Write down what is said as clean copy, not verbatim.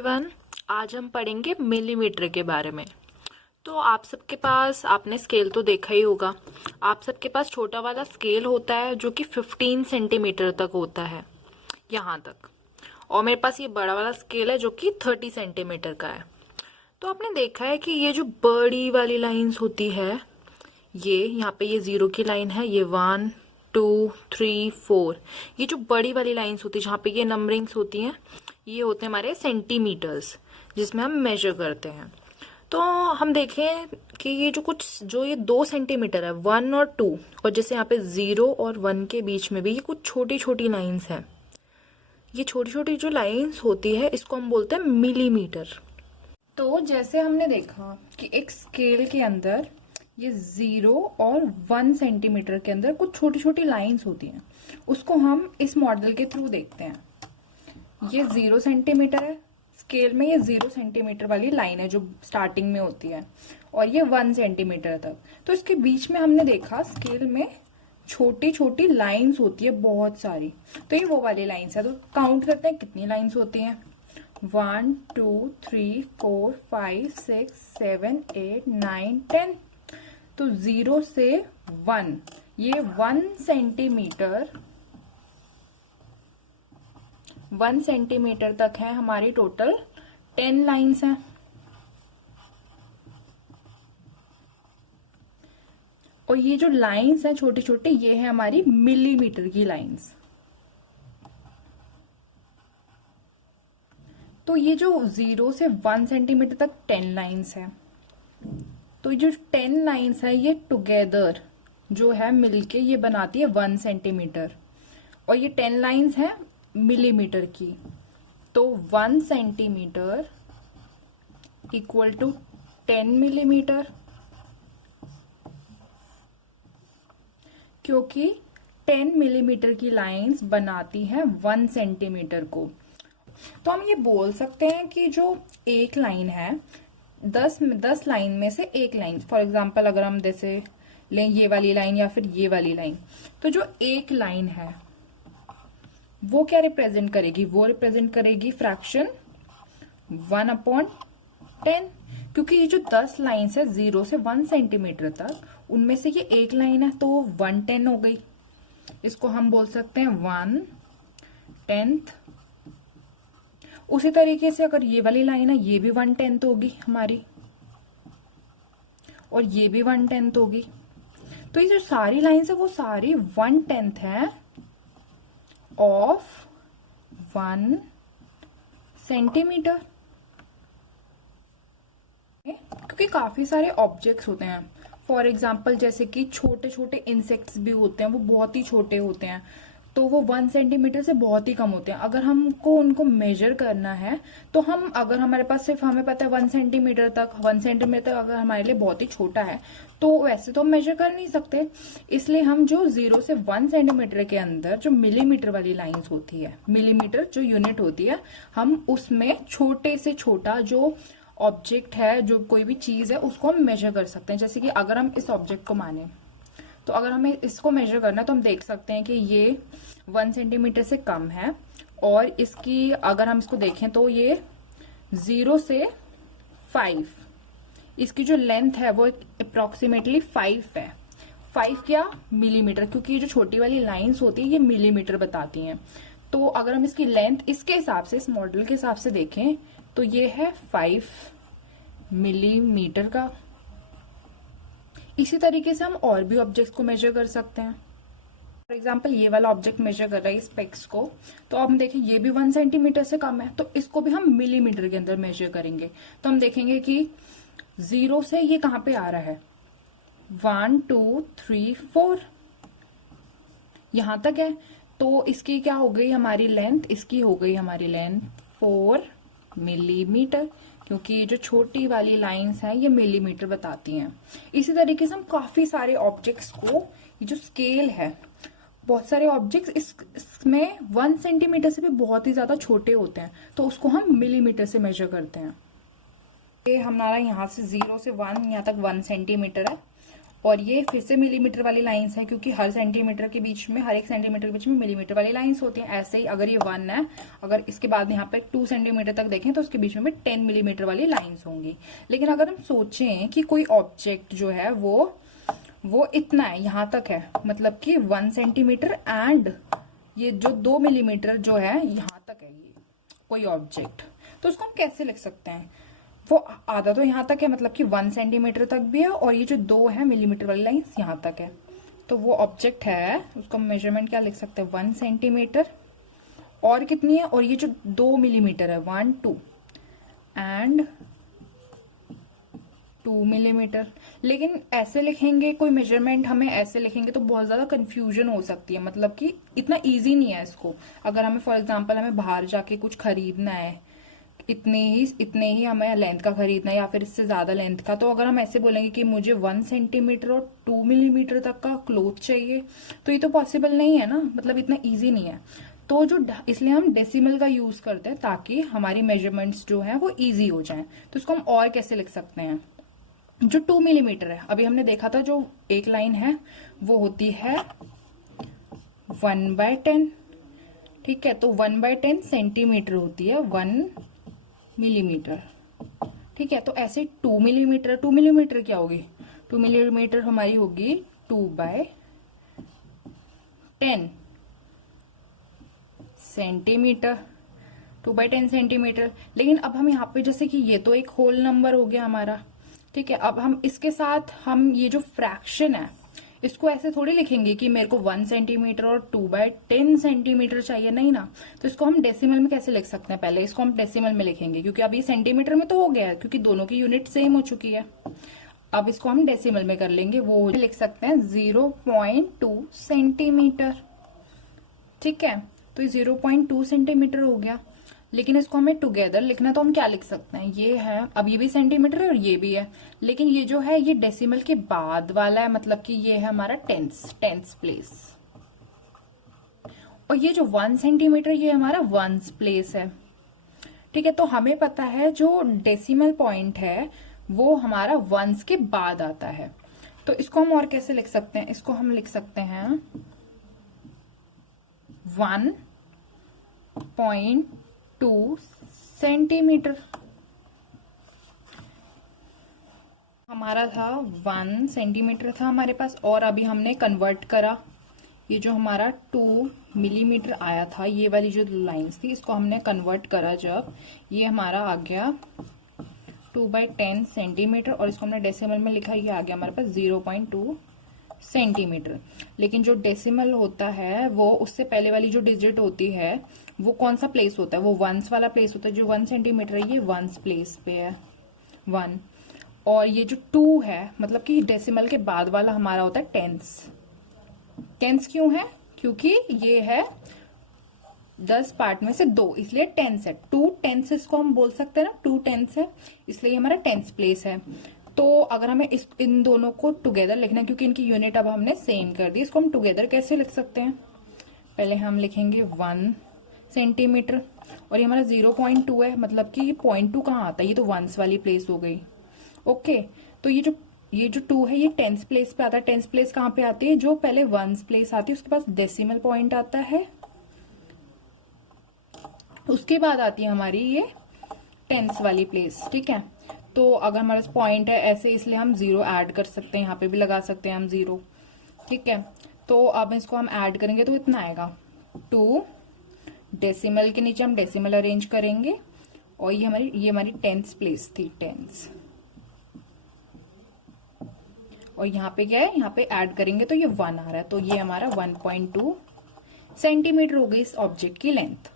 Everyone, आज हम पढ़ेंगे मिलीमीटर के बारे में। तो आप सबके पास आपने स्केल तो देखा ही होगा। आप सबके पास छोटा वाला स्केल होता है जो कि 15 सेंटीमीटर तक होता है, यहाँ तक। और मेरे पास ये बड़ा वाला स्केल है जो कि 30 सेंटीमीटर का है। तो आपने देखा है कि ये जो बड़ी वाली लाइंस होती है, ये यहाँ पे ये 0 की लाइन है, ये 1 2 3 4, ये जो बड़ी वाली लाइंस होती है जहाँ पे ये नंबरिंग्स होती हैं, ये होते हैं हमारे सेंटीमीटर्स जिसमें हम मेजर करते हैं। तो हम देखें कि ये जो ये 2 सेंटीमीटर है, 1 और 2, और जैसे यहाँ पे 0 और 1 के बीच में भी ये कुछ छोटी छोटी लाइंस हैं। ये छोटी छोटी जो लाइंस होती है इसको हम बोलते हैं मिलीमीटर। तो जैसे हमने देखा कि एक स्केल के अंदर ये 0 और 1 सेंटीमीटर के अंदर कुछ छोटी छोटी लाइंस होती हैं, उसको हम इस मॉडल के थ्रू देखते हैं। ये 0 सेंटीमीटर है, स्केल में ये 0 सेंटीमीटर वाली लाइन है जो स्टार्टिंग में होती है, और ये 1 सेंटीमीटर तक। तो इसके बीच में हमने देखा स्केल में छोटी छोटी लाइंस होती है बहुत सारी। तो ये वो वाली लाइंस है। तो काउंट करते हैं कितनी लाइंस होती हैं। 1 2 3 4 5 6 7 8 9 10। तो 0 से 1, ये 1 सेंटीमीटर तक है हमारी टोटल 10 लाइंस हैं। और ये जो लाइंस हैं छोटी छोटी, ये है हमारी मिलीमीटर की लाइंस। तो ये जो 0 से 1 सेंटीमीटर तक 10 लाइंस है। तो ये जो 10 लाइंस है ये टुगेदर जो है मिलके ये बनाती है 1 सेंटीमीटर। और ये 10 लाइंस है मिलीमीटर की। तो 1 सेंटीमीटर इक्वल टू 10 मिलीमीटर, क्योंकि 10 मिलीमीटर की लाइंस बनाती हैं 1 सेंटीमीटर को। तो हम ये बोल सकते हैं कि जो एक लाइन है, 10 लाइन में से एक लाइन, फॉर एग्जाम्पल अगर हम जैसे लें ये वाली लाइन या फिर ये वाली लाइन, तो जो एक लाइन है वो क्या रिप्रेजेंट करेगी, वो रिप्रेजेंट करेगी फ्रैक्शन 1/10। क्योंकि ये जो 10 लाइन्स है 0 से 1 सेंटीमीटर तक, उनमें से ये एक लाइन है तो 1/10 हो गई। इसको हम बोल सकते हैं 1/10। उसी तरीके से अगर ये वाली लाइन है, ये भी 1/10 होगी हमारी, और ये भी 1/10 होगी। तो ये जो सारी लाइन्स है वो सारी 1/10 है ऑफ 1 सेंटीमीटर। क्योंकि काफी सारे ऑब्जेक्ट्स होते हैं, फॉर एग्जाम्पल जैसे कि छोटे छोटे इंसेक्ट्स भी होते हैं, वो बहुत ही छोटे होते हैं, तो वो 1 सेंटीमीटर से बहुत ही कम होते हैं। अगर हमको उनको मेजर करना है तो हम, अगर हमारे पास सिर्फ हमें पता है 1 सेंटीमीटर तक, 1 सेंटीमीटर अगर हमारे लिए बहुत ही छोटा है तो वैसे तो हम मेजर कर नहीं सकते। इसलिए हम जो 0 से 1 सेंटीमीटर के अंदर जो मिलीमीटर वाली लाइंस होती है, मिलीमीटर जो यूनिट होती है, हम उसमें छोटे से छोटा जो ऑब्जेक्ट है, जो कोई भी चीज है, उसको हम मेजर कर सकते हैं। जैसे कि अगर हम इस ऑब्जेक्ट को माने, तो अगर हमें इसको मेजर करना है तो हम देख सकते हैं कि ये 1 सेंटीमीटर से कम है, और इसकी अगर हम इसको देखें तो ये 0 से 5, इसकी जो लेंथ है वो अप्रोक्सीमेटली 5 है। 5 क्या, मिलीमीटर, क्योंकि ये जो छोटी वाली लाइंस होती है ये मिलीमीटर बताती हैं। तो अगर हम इसकी लेंथ इसके हिसाब से, इस मॉडल के हिसाब से देखें तो ये है 5 मिलीमीटर का। इसी तरीके से हम और भी ऑब्जेक्ट्स को मेजर कर सकते हैं। फॉर एग्जाम्पल ये वाला ऑब्जेक्ट मेजर कर रहा है स्पेक्स को, तो अब हम देखें ये भी 1 सेंटीमीटर से कम है, तो इसको भी हम मिलीमीटर के अंदर मेजर करेंगे। तो हम देखेंगे कि 0 से ये कहाँ पे आ रहा है, 1 2 3 4 यहां तक है। तो इसकी क्या हो गई हमारी लेंथ, इसकी हो गई हमारी लेंथ 4 मिलीमीटर, क्योंकि ये जो छोटी वाली लाइंस हैं ये मिलीमीटर बताती हैं। इसी तरीके से हम काफी सारे ऑब्जेक्ट्स को, ये जो स्केल है, बहुत सारे ऑब्जेक्ट्स इसमें 1 सेंटीमीटर से भी बहुत ही ज्यादा छोटे होते हैं, तो उसको हम मिलीमीटर से मेजर करते हैं। ये हमारा यहाँ से 0 से 1 यहाँ तक 1 सेंटीमीटर है, और ये फिर से मिलीमीटर वाली लाइंस है, क्योंकि हर सेंटीमीटर के बीच में, हर एक सेंटीमीटर के बीच में मिलीमीटर वाली लाइंस होती हैं। ऐसे ही अगर ये 1 है, अगर इसके बाद यहाँ पे 2 सेंटीमीटर तक देखें तो उसके बीच में 10 मिलीमीटर वाली लाइंस होंगी। लेकिन अगर हम सोचें कि कोई ऑब्जेक्ट जो है वो इतना है, यहां तक है, मतलब कि 1 सेंटीमीटर एंड ये जो 2 मिलीमीटर जो है यहां तक है ये कोई ऑब्जेक्ट, तो उसको हम कैसे लिख सकते हैं? वो आधा तो यहाँ तक है, मतलब कि 1 सेंटीमीटर तक भी है, और ये जो 2 है मिलीमीटर वाली लाइन यहाँ तक है, तो वो ऑब्जेक्ट है, उसको मेजरमेंट क्या लिख सकते हैं? 1 सेंटीमीटर और कितनी है, और ये जो 2 मिलीमीटर है 1 2 एंड 2 मिलीमीटर। लेकिन ऐसे लिखेंगे कोई मेजरमेंट, हमें ऐसे लिखेंगे तो बहुत ज्यादा कंफ्यूजन हो सकती है, मतलब कि इतना इजी नहीं है इसको। अगर हमें फॉर एग्जांपल हमें बाहर जाके कुछ खरीदना है, इतने ही हमें लेंथ का खरीदना है या फिर इससे ज्यादा लेंथ का, तो अगर हम ऐसे बोलेंगे कि मुझे 1 सेंटीमीटर और 2 मिलीमीटर तक का क्लोथ चाहिए, तो ये तो पॉसिबल नहीं है ना, मतलब इतना इजी नहीं है। तो इसलिए हम डेसिमल का यूज करते हैं ताकि हमारी मेजरमेंट्स जो है वो इजी हो जाए। तो इसको हम और कैसे लिख सकते हैं? जो 2 मिलीमीटर है, अभी हमने देखा था जो एक लाइन है वो होती है 1/10, ठीक है, तो 1/10 सेंटीमीटर होती है 1 मिलीमीटर, ठीक है। तो ऐसे 2 मिलीमीटर, 2 मिलीमीटर क्या होगी? 2 मिलीमीटर हमारी होगी 2/10 सेंटीमीटर, 2/10 सेंटीमीटर। लेकिन अब हम यहाँ पे जैसे कि ये तो एक होल नंबर हो गया हमारा, ठीक है, अब हम इसके साथ हम ये जो फ्रैक्शन है इसको ऐसे थोड़ी लिखेंगे कि मेरे को 1 सेंटीमीटर और 2/10 सेंटीमीटर चाहिए, नहीं ना। तो इसको हम डेसिमल में कैसे लिख सकते हैं? पहले इसको हम डेसिमल में लिखेंगे, क्योंकि अब ये सेंटीमीटर में तो हो गया है, क्योंकि दोनों की यूनिट सेम हो चुकी है। अब इसको हम डेसिमल में कर लेंगे, वो लिख सकते हैं 0.2 सेंटीमीटर, ठीक है। तो ये 0.2 सेंटीमीटर हो गया। लेकिन इसको हमें टुगेदर लिखना, तो हम क्या लिख सकते हैं? ये है, अब ये भी सेंटीमीटर है और ये भी है, लेकिन ये जो है ये डेसिमल के बाद वाला है, मतलब कि ये है हमारा टेंस प्लेस, और ये जो 1 सेंटीमीटर ये हमारा वंस प्लेस है, ठीक है। तो हमें पता है जो डेसिमल पॉइंट है वो हमारा वंस के बाद आता है। तो इसको हम और कैसे लिख सकते हैं? इसको हम लिख सकते हैं 1.2 सेंटीमीटर। हमारा था 1 सेंटीमीटर था हमारे पास, और अभी हमने कन्वर्ट करा, ये जो हमारा 2 मिलीमीटर आया था, ये वाली जो लाइंस थी इसको हमने कन्वर्ट करा, जब ये हमारा आ गया 2/10 सेंटीमीटर, और इसको हमने डेसिमल में लिखा, ये आ गया हमारे पास 0.2 सेंटीमीटर। लेकिन जो डेसिमल होता है वो उससे पहले वाली जो डिजिट होती है वो कौन सा प्लेस होता है? वो वंस वाला प्लेस होता है। जो 1 सेंटीमीटर है ये वंस प्लेस पे है 1, और ये जो 2 है मतलब कि डेसिमल के बाद वाला हमारा होता है टेंस क्यों है? क्योंकि ये है 10 पार्ट में से 2, इसलिए टेंस है। 2 टेंसेस को हम बोल सकते हैं ना, 2 टेंस है, इसलिए हमारा टेंस प्लेस है। तो अगर हमें इन दोनों को टुगेदर लिखना है, क्योंकि इनकी यूनिट अब हमने सेम कर दी, इसको हम टुगेदर कैसे लिख सकते हैं? पहले हम लिखेंगे 1 सेंटीमीटर, और ये हमारा 0.2 है, मतलब कि ये 0.2 कहाँ आता है? ये तो वंस वाली प्लेस हो गई। ओके, तो ये जो 2 है ये टेंस प्लेस पे आता है। टेंस प्लेस कहाँ पे आती है? जो पहले वंस प्लेस आती है उसके पास डेसिमल पॉइंट आता है, उसके बाद आती है हमारी ये टेंस वाली प्लेस, ठीक है। तो अगर हमारे पास पॉइंट है ऐसे, इसलिए हम 0 ऐड कर सकते हैं, यहाँ पे भी लगा सकते हैं हम 0, ठीक है। तो अब इसको हम ऐड करेंगे तो इतना आएगा 2, डेसिमल के नीचे हम डेसिमल अरेंज करेंगे, और ये हमारी टेंस प्लेस थी, टेंस, और यहाँ पे क्या है? यहाँ पे ऐड करेंगे तो ये 1 आ रहा है, तो ये हमारा 1.2 सेंटीमीटर हो गई इस ऑब्जेक्ट की लेंथ।